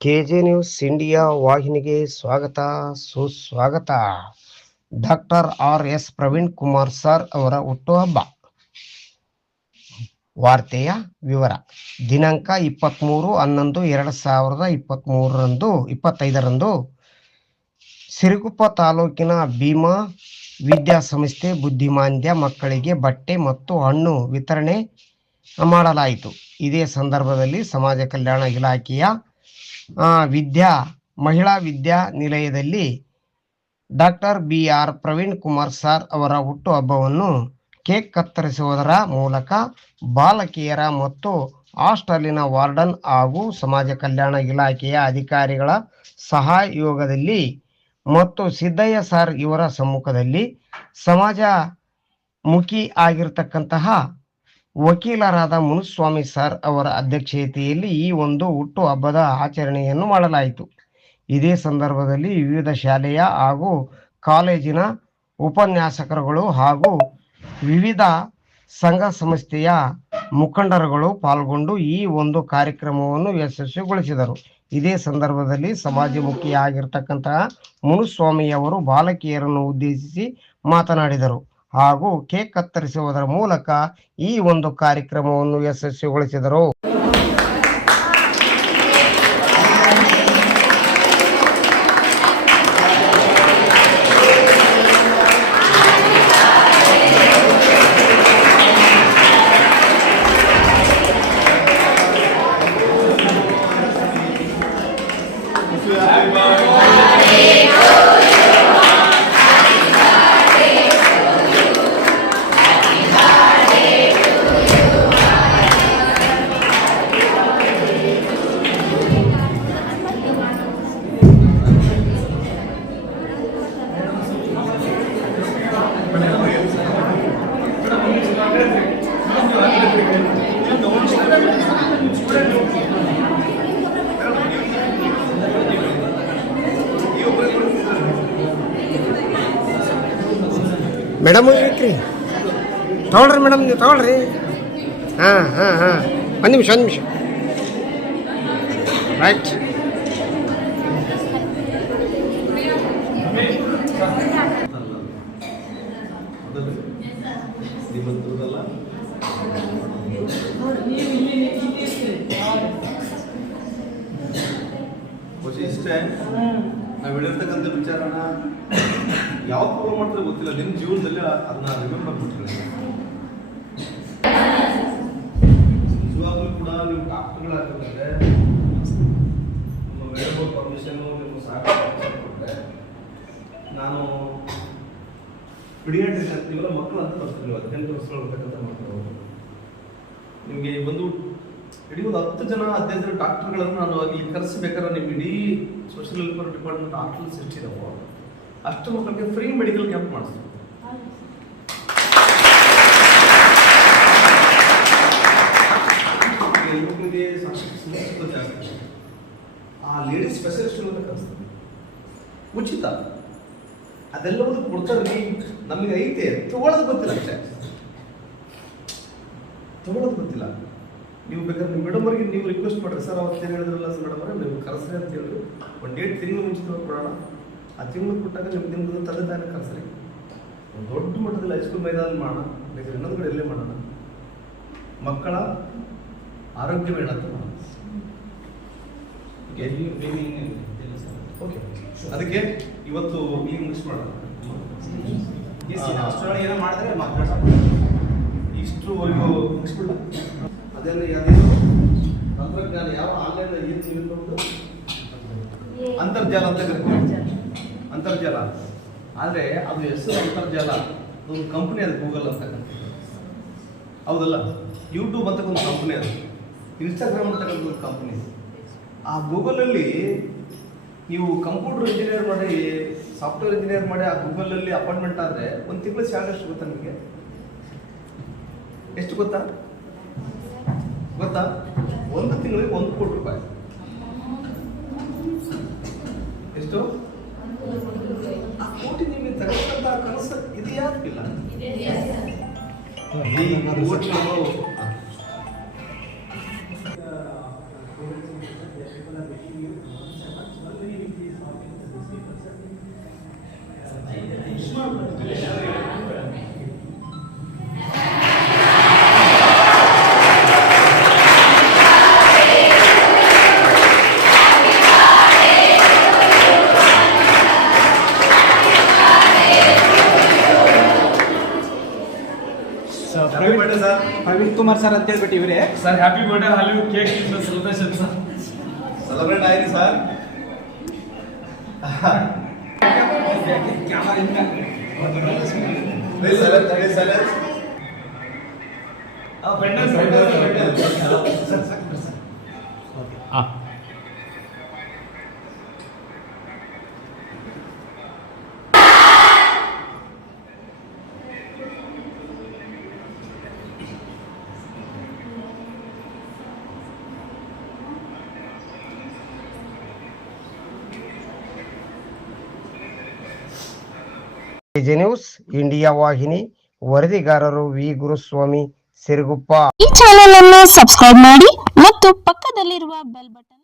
K J news India ವಾಹಿನಿಗೆ ಸ್ವಾಗತ, ಸುಸ್ವಾಗತ. Doctor R S Praveen Kumar sir ಅವರ ಹುಟ್ಟುಹಬ್ಬ. ವಾರ್ತೆಯ ವಿವರ. ದಿನಾಂಕ ಇಪ್ಪತ್ತ್ಮೂರು ಹನ್ನೊಂದು ಎರಡು ಸಾವಿರದ ಇಪ್ಪತ್ತ್ಮೂರರಂದು ಇಪ್ಪತ್ತೈದರಂದು ಸಿರುಗುಪ್ಪ ತಾಲೂಕಿನ ಭೀಮಾ ವಿದ್ಯಾಸಂಸ್ಥೆ ಬುದ್ಧಿಮಾಂದ್ಯ ಮಕ್ಕಳಿಗೆ ಬಟ್ಟೆ ಮತ್ತು ಹಣ್ಣು ವಿತರಣೆ ಮಾಡಲಾಯಿತು. ಇದೇ ಸಂದರ್ಭದಲ್ಲಿ ಸಮಾಜ ಕಲ್ಯಾಣ ಇಲಾಖೆಯ ವಿದ್ಯಾ, ಮಹಿಳಾ ವಿದ್ಯಾ ನಿಲಯದಲ್ಲಿ doctor B R Praveen Kumar sir ಅವರ ಹುಟ್ಟುಹಬ್ಬವನ್ನು ಕೇಕ್ ಕತ್ತರಿಸುವುದರ ಮೂಲಕ ಬಾಲಕಿಯರ ಮತ್ತು ಹಾಸ್ಟೆಲಿನ ವಾರ್ಡನ್ ಹಾಗೂ ಸಮಾಜ ಕಲ್ಯಾಣ ಇಲಾಖೆಯ ಅಧಿಕಾರಿಗಳ ಸಹಯೋಗದಲ್ಲಿ ಮತ್ತು ಸಿದ್ದಯ್ಯ ಸರ್ ಇವರ ಸಮ್ಮುಖದಲ್ಲಿ ಸಮಾಜ ಮುಖಿ ಆಗಿರ್ತಕ್ಕಂತಹ ವಕೀಲರಾದ ಮುನುಸ್ವಾಮಿ ಸರ್ ಅವರ ಅಧ್ಯಕ್ಷತೆಯಲ್ಲಿ ಈ ಒಂದು ಹುಟ್ಟು ಹಬ್ಬದ ಆಚರಣೆಯನ್ನು ಮಾಡಲಾಯಿತು. ಇದೇ ಸಂದರ್ಭದಲ್ಲಿ ವಿವಿಧ ಶಾಲೆಯ ಹಾಗೂ ಕಾಲೇಜಿನ ಉಪನ್ಯಾಸಕರುಗಳು ಹಾಗೂ ವಿವಿಧ ಸಂಘ ಸಂಸ್ಥೆಯ ಮುಖಂಡರುಗಳು ಪಾಲ್ಗೊಂಡು ಈ ಒಂದು ಕಾರ್ಯಕ್ರಮವನ್ನು ಯಶಸ್ವಿಗೊಳಿಸಿದರು. ಇದೇ ಸಂದರ್ಭದಲ್ಲಿ ಸಮಾಜಮುಖಿಯಾಗಿರ್ತಕ್ಕಂತಹ ಮುನುಸ್ವಾಮಿಯವರು ಬಾಲಕಿಯರನ್ನು ಉದ್ದೇಶಿಸಿ ಮಾತನಾಡಿದರು. ಹಾಗೂ ಕೇಕ್ ಕತ್ತರಿಸುವುದರ ಮೂಲಕ ಈ ಒಂದು ಕಾರ್ಯಕ್ರಮವನ್ನು ಯಶಸ್ವಿಗೊಳಿಸಿದರು. ಮೇಡಮ್ ಇರ್ರಿ ತಗೊಳ್ರಿ ಮೇಡಮ್ ನೀವು, ತಗೊಳ್ರಿ. ಹಾಂ ಹಾಂ ಹಾಂ. ಒಂದು ನಿಮಿಷ ಒಂದು ನಿಮಿಷ. ರೈಟ್ ನಾವು ಹೇಳಿರ್ತಕ್ಕಂಥ ವಿಚಾರನ ಯಾವ ಫಾಲೋ ಮಾಡ್ತಾರೆ ಗೊತ್ತಿಲ್ಲ. ನಿಮ್ಮ ಜೀವನದಲ್ಲಿ ಅದನ್ನ ರಿಮೆಂಬರ್ ಮಾಡ್ಕೊಳ್ಳಿ. ನಿಜವಾಗ್ಲೂ ಕೂಡ ನೀವು ಡಾಕ್ಟರ್ಗಳಾಗಿದ್ದಾರೆ ನಮ್ಮ ವೇರಬಲ್ ಪರ್ಮಿಷನ್ನು ನಿಮ್ಮ ಸಹಕಾರ ನಾನು ಪಿಡಿಯಾಟ್ರಿಕ್ ಅಂತೀವಲ್ಲ ಮಕ್ಕಳು ಅಂತ ಬರ್ತೀವಿ ಹದಿನೆಂಟು ವರ್ಷಗಳಿರ್ತಕ್ಕಂಥ ಮಕ್ಕಳು ನಿಮಗೆ ಒಂದು ಇಡೀ ಒಂದು ಹತ್ತು ಜನ ಹದಿನೈದು ಜನ ಡಾಕ್ಟರ್ಗಳನ್ನು ನಾನು ಇಲ್ಲಿ ಕರೆಸಬೇಕಾದ್ರೆ ನಿಮ್ಮ ಇಡೀ ಸೋಷಿಯಲ್ ವೆಲ್ಫೇರ್ ಡಿಪಾರ್ಟ್ಮೆಂಟ್ ಹಾಸ್ಟೆಲ್ಸ್ ಎಷ್ಟಿದಾವೋ ಅಷ್ಟು ಮಕ್ಕಳಿಗೆ ಫ್ರೀ ಮೆಡಿಕಲ್ ಕ್ಯಾಂಪ್ ಮಾಡಿಸ್ತೀವಿ ಆ ಲೇಡೀಸ್ ಸ್ಪೆಷಲಿಸ್ಟ್ ಅಂತ ಉಚಿತ. ಅದೆಲ್ಲವನ್ನು ಕೊಡ್ತಾರೆ ನಮಗೆ ಐತೆ. ತಗೊಳ್ಳೋದು ಗೊತ್ತಿಲ್ಲ ಅಷ್ಟೇ. ತಗೊಳ್ಳೋದು ಗೊತ್ತಿಲ್ಲ. ನೀವು ಬೇಕಾದ್ರೆ ನಿಮ್ಮ ಮೇಡಮ್ ಅವರಿಗೆ ನೀವು ರಿಕ್ವೆಸ್ಟ್ ಮಾಡ್ರಿ. ಸರ್ ಅವತ್ತೇನು ಹೇಳಿದ್ರಲ್ಲ ಮೇಡಮ್ ಅವರೇ, ನೀವು ಕರೆಸ್ರಿ ಅಂತ ಹೇಳಿದ್ರು. ಒಂದು ಡೇಟ್ ತಿಂಗಳು ಮುಂಚಿತವಾಗಿ ಕೊಡೋಣ. ಆ ತಿಂಗಳು ಕೊಟ್ಟಾಗ ನಿಮ್ಗೆ ನಿಮ್ದು ತಂದೆ ತಾನೇ ಕರೆಸ್ರಿ. ಒಂದು ದೊಡ್ಡ ಮಟ್ಟದಲ್ಲಿ ಹೈಸ್ಕೂಲ್ ಮೈದಾನ ಮಾಡೋಣ ಬೇಕಾದ್ರೆ ಇನ್ನೊಂದು ಕಡೆ ಎಲ್ಲೇ ಮಾಡೋಣ. ಮಕ್ಕಳ ಆರೋಗ್ಯ ಬೇಡ ಅಂತ ಮಾಡೋಣ. ಓಕೆ ಅದಕ್ಕೆ ಇವತ್ತು ಈಗ ಮಿಸ್ ಮಾಡೋಣ. ಅಷ್ಟರೊಳಗೆ ಏನೋ ಮಾಡಿದ್ರೆ ಮಾತಾಡ ಇಷ್ಟು ಮುಗಿಸ್ಬಿಡ ಅದೆಲ್ಲ ಯಾವ್ದು ತಂತ್ರಜ್ಞಾನ ಯಾವ ಆನ್ಲೈನ್ ಏನು ಅಂತರ್ಜಾಲ ಅಂತ ಕರಿತೀವಿ ಅಂತರ್ಜಾಲ. ಆದರೆ ಅದು ಹೆಸರು ಅಂತರ್ಜಾಲ. ಒಂದು ಕಂಪನಿ ಅದು ಗೂಗಲ್ ಅಂತಕ್ಕಂಥ ಹೌದಲ್ಲ? ಯೂಟ್ಯೂಬ್ ಒಂದು ಕಂಪನಿ ಅದು. ಇನ್ಸ್ಟಾಗ್ರಾಮ್ ಅಂತಕ್ಕಂಥ ಒಂದು ಕಂಪನಿ ಆ ಗೂಗಲಲ್ಲಿ ನೀವು ಕಂಪ್ಯೂಟರ್ ಇಂಜಿನಿಯರ್ ಮಾಡಿ ಸಾಫ್ಟ್ವೇರ್ ಇಂಜಿನಿಯರ್ ಮಾಡಿ ಆ ಗೂಗಲಲ್ಲಿ ಅಪಾಯಿಂಟ್ಮೆಂಟ್ ಆದರೆ ಒಂದು ತಿಂಗಳ ಸ್ಯಾಲರಿ ಎಷ್ಟು ಗೊತ್ತಾ ನಿಮಗೆ? ಎಷ್ಟು ಗೊತ್ತಾ? ಗೊತ್ತಾ? ಒಂದು ತಿಂಗಳಿಗೆ ಒಂದು ಕೋಟಿ ರೂಪಾಯಿ. ಎಷ್ಟು? ಕೋಟಿ ನಿಮಗೆ ತಗೊಳ್ಳಂತ ಕನಸು ಇದೆಯಾ ಇಲ್ಲ ಈ ಕೋಟಿ So, ಪ್ರವೀಣ್ ಕುಮಾರ್ ಸರ್ ಅಂತ ಹೇಳ್ಬಿಟ್ಟು ಇವರೇ. Sir happy birthday Hollywood cake celebration sir celebrate ಆಯ್ತು sir Please silence, please silence. News, India ವಾಹಿನಿ, ವರದಿಗಾರರು ವಿ. ಗುರುಸ್ವಾಮಿ, ಸಿರುಗುಪ್ಪ. ಈ ಚಾನೆಲ್ ಅನ್ನು ಸಬ್ಸ್ಕ್ರೈಬ್ ಮಾಡಿ ಮತ್ತು ಪಕ್ಕದಲ್ಲಿರುವ ಬೆಲ್ ಬಟನ್